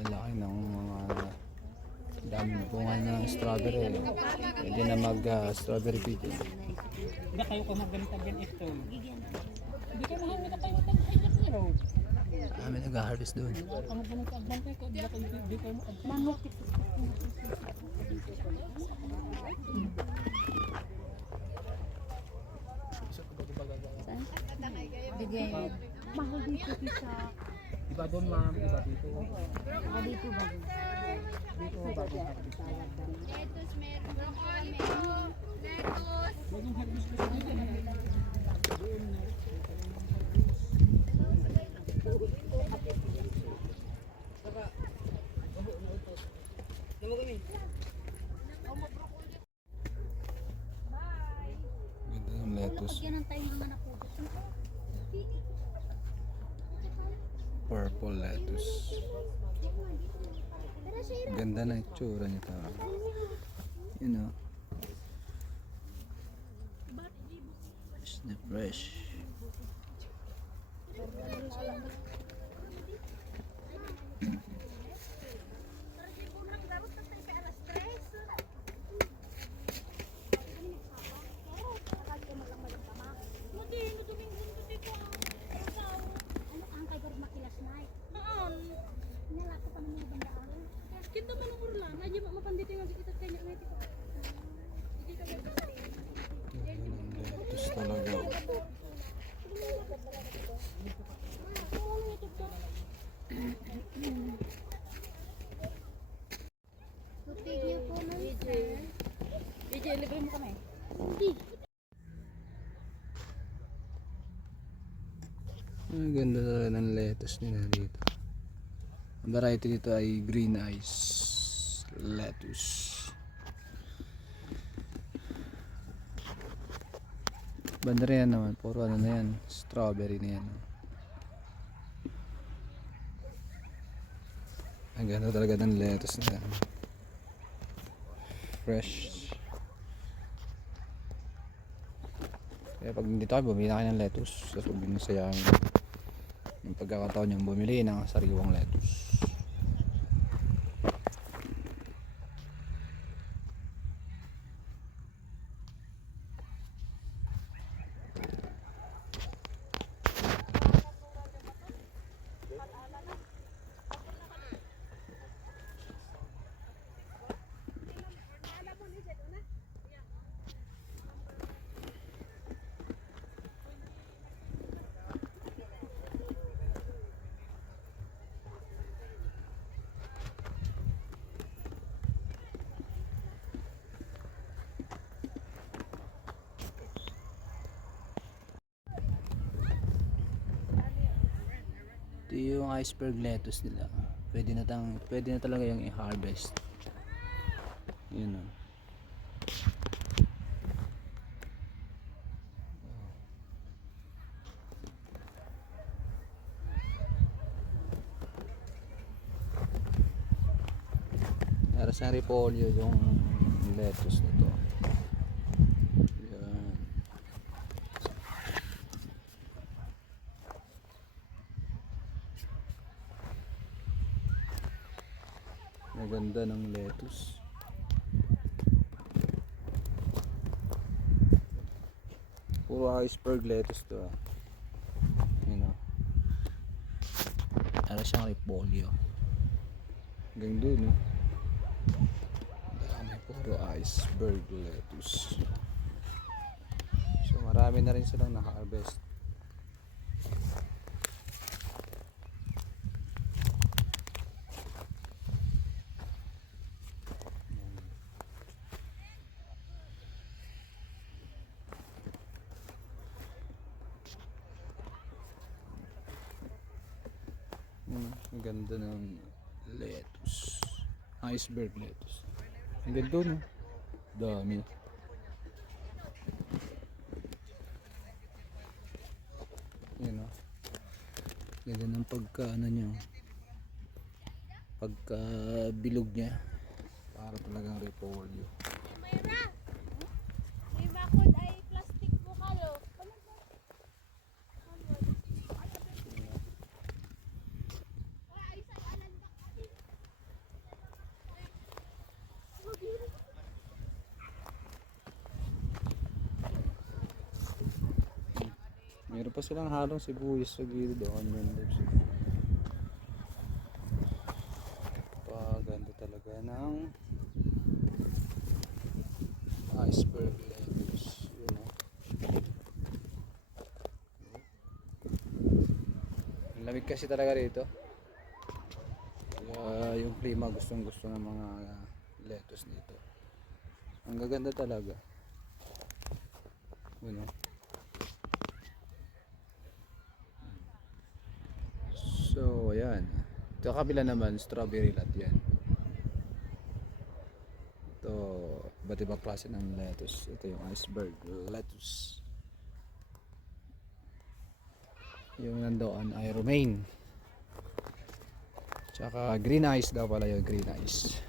lalaki ng mga daming bunga ng strawberry. Pwede na mag strawberry picking. Hindi kayo ko magganit-gan ito. Hindi ka mahal na kayo ito. Kami nag-harvest doon. Ang ganit-gan ko, hindi kayo manok. Mahal dito sa... Iba doon ma'am, iba dito. Dito ba? Dito ba? Lettuce, meron broccoli, meron lettuce. Yung harvest ko sa dito. Ganda ng lettuce. Yan ang tayo mga nakugot. Purple lettuce. Ganda na itsura nito. You know. Fresh na fresh. Kita man ang urlan, aja mapandito nga kita kanya nga ito. Ganda ng lettuce talaga. Tutig niyo po na DJ, libre mo kami. Ang ganda talaga ng lettuce nila dito. Ang variety dito ay green eyes lettuce. Banda rin yan naman, puro ano na yan, strawberry na yan. Ang ganda talaga ng lettuce nila. Fresh. Kaya pag dito kayo, bumili na kayo ng lettuce. Tapos huwag nyo sayangin yung pagkakataon nyo bumili ng sariwang lettuce. Ito yung iceberg lettuce nila. Pwede na talaga yung i-harvest. Yun o. Para sa repolyo yung lettuce nito. Yan. Maganda ng lettuce. Puro iceberg lettuce to. Yun o. Para siyang repolyo. Hanggang doon no. Dami, puro iceberg lettuce. So marami na rin silang na-harvest. Ang ganda ng lettuce. Iceberg lettuce. Ang ganda no. Dami. Yun o. Ganda ng pagka ano nyo. Pagka bilog nya. Para talagang repolyo. May bakod ay plastic bukalo. Meron pa silang halong sibuyas sa gilid. Onion leaves. Paganda talaga ng iceberg lettuce. Yun, oh. Ang lamig kasi talaga dito. Kaya yung klima gustong gusto ng mga lettuce dito. Ang gaganda talaga. Yun, oh. So ayan. Ito kabila naman strawberry lahat yan. Ito iba't ibang klase ng lettuce. Ito yung iceberg lettuce. Yung nandoon ay romaine. Tsaka green ice daw pala yung green ice.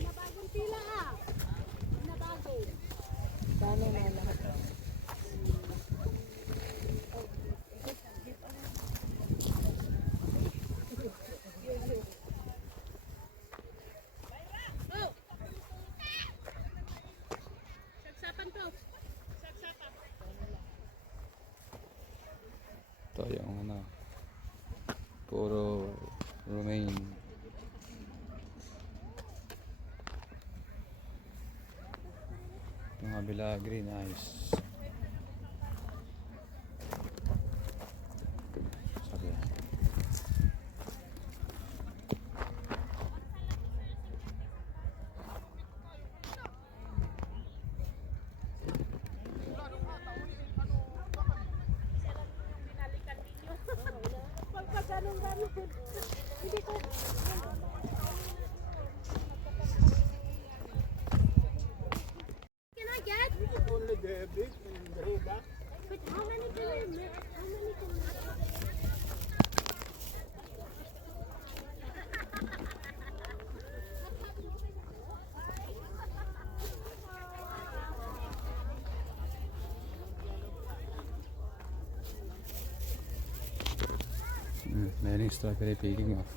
Nabagong pila ah. Nabago. Sana na lahat. Sagsapan to. Sagsapan. Ito yung ano. Puro romaine. Yung kabila green ice. Sabi. Can I get? Only the big and the back. But how many can I make? How many can I Meron strawberry peeling off.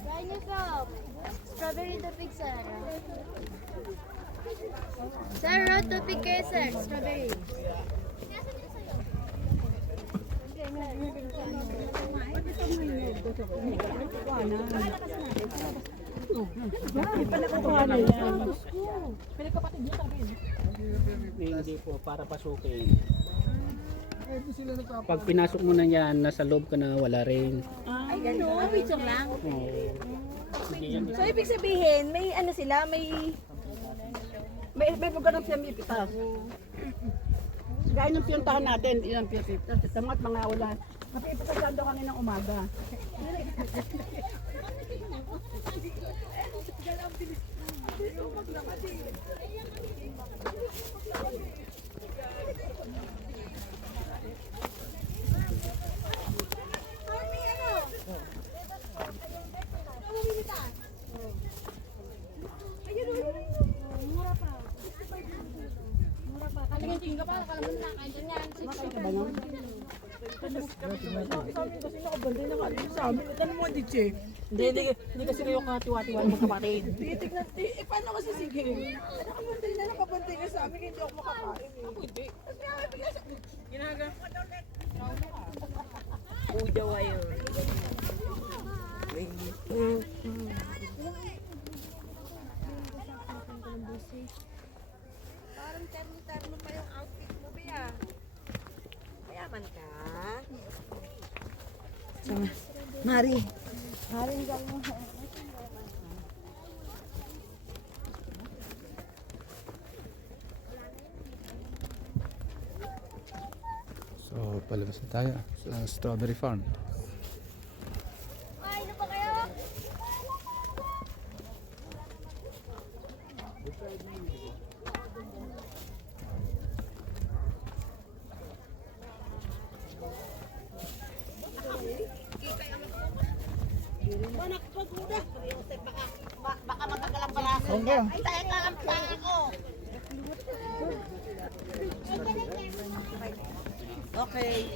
Where you from? Strawberry topic, sir. Sir, road topic kayo, sir. Strawberry. Hindi po, para pasukin. Pag pinasok mo na yan, nasa loob ka na, wala rin. Ay, gano'n. Wait lang. Oo. Sige yan. So, ibig sabihin, may ano sila, may lugar ng sila may pitas. Gaya ng pinuntahan natin, ilang pitas. Tamat mga wala. Napipitas daw kami ng umaga. Hindi kasi kayo katiwa-tiwa ng kapatid. Titignan, paano kasi sige? Nakabantay na nakabantay ka sa amin, hindi ako makakain eh. Hindi. Ginaga. Uja wayo. Parang terno-terno pa yung outfit mo, Bea. Mayaman ka. Mari. Maring gawin mo. Palabas na tayo sa strawberry farm. Ay, ano pa kayo? Baka matagalang balasan niya. Ay, tayo ka ang plaka ko. Okay.